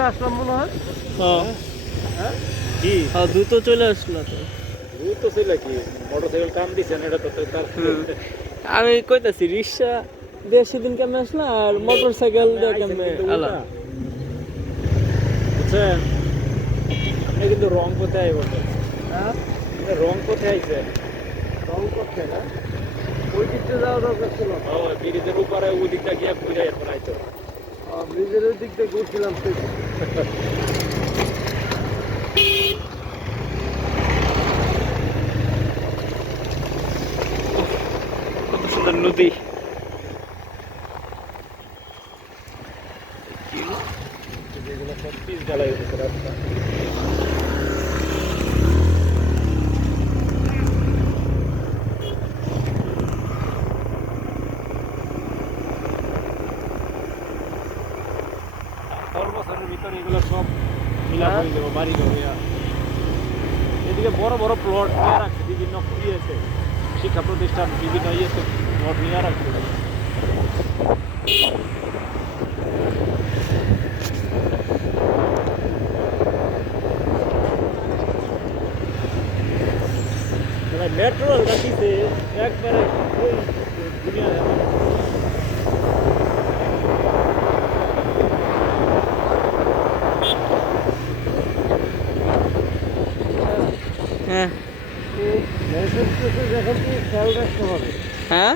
চলে আসলাম মনে হয়। হ্যাঁ হ্যাঁ কি হ্যাঁ দ্রুত চলে আসলো তো। দ্রুত ছিল কি মোটরসাইকেল টান দিছেন এটা তো তার আমি কইতাছি রিক্সা দিয়ে সেদিন কেমনে আসলো আর মোটর সাইকেল দিয়ে কেমনে আলা। বুঝছেন আপনি কিন্তু রং পথে আই বলছেন হ্যাঁ রং পথে আইছেন রং করছে না, ওই দিকটা যাওয়া দরকার ছিল। ব্রিজের উপরে ওই দিকটা গিয়ে খুঁজে এরপর আইতো ব্রিজের ওই দিক দিয়ে ঘুরছিলাম ঠিক। কত সুন্দর নদী। যেগুলো সব পিস ঢালাই হয়েছে রাস্তা বছরের ভিতরে এগুলো সব মিলাপ হয়ে যাবো বাড়ি ঘর হইয়া। এদিকে বড় বড় প্লট নিয়ে রাখছে বিভিন্ন ইয়েতে শিক্ষা প্রতিষ্ঠান বিভিন্ন ইয়েতে প্লট নিয়ে রাখছে মেট্রো রেলটা দিছে একবারে ওই দুনিয়া হ্যাঁ মেসেজ টেসেজ এখন কি খেয়াল রাখতে হবে, হ্যাঁ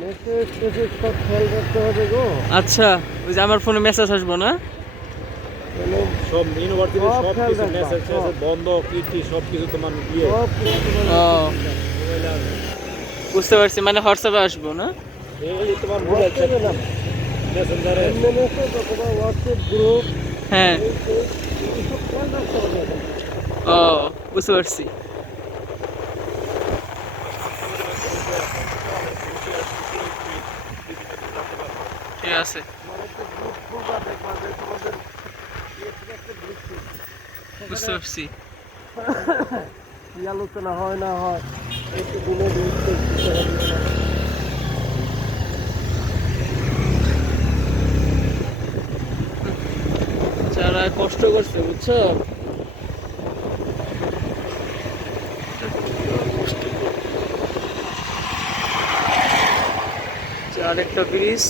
মেসেজ টেসেজ সব খেয়াল রাখতে হবে গো। আচ্ছা ওই যে আমার ফোনে মেসেজ আসবো না। মানে সব ইউনিভার্সিটি সব সব খেয়াল কিছু রাখবা, মেসেজ সব। বন্ধ কীর্তি সব কিছু তোমার ইয়ে সব কিছু তোমার ও মোবাইলে আছে বুঝতে পারছি, মানে হোয়াটসঅ্যাপে আসবো না। এই তোমার মোবাইল হোয়াটসঅ্যাপে না, মেসেঞ্জারে এমনি মেসেজ অথবা হোয়াটসঅ্যাপ গ্রুপ হ্যাঁ এইসব খেয়াল রাখতে হবে এখন। ও বুঝতে পারছি। ঠিক আছে মানে একটা গ্রুপ খুলবা, দেখবা যে তোমাদের ইয়ে থেকে একটা গ্রুপ খুলবে। বুঝতে পারছি। কি আলোচনা হয় না হয় একটু দিনে দিতে হবে। যারা কষ্ট করছে বুঝছো, আরেকটা ব্রিজ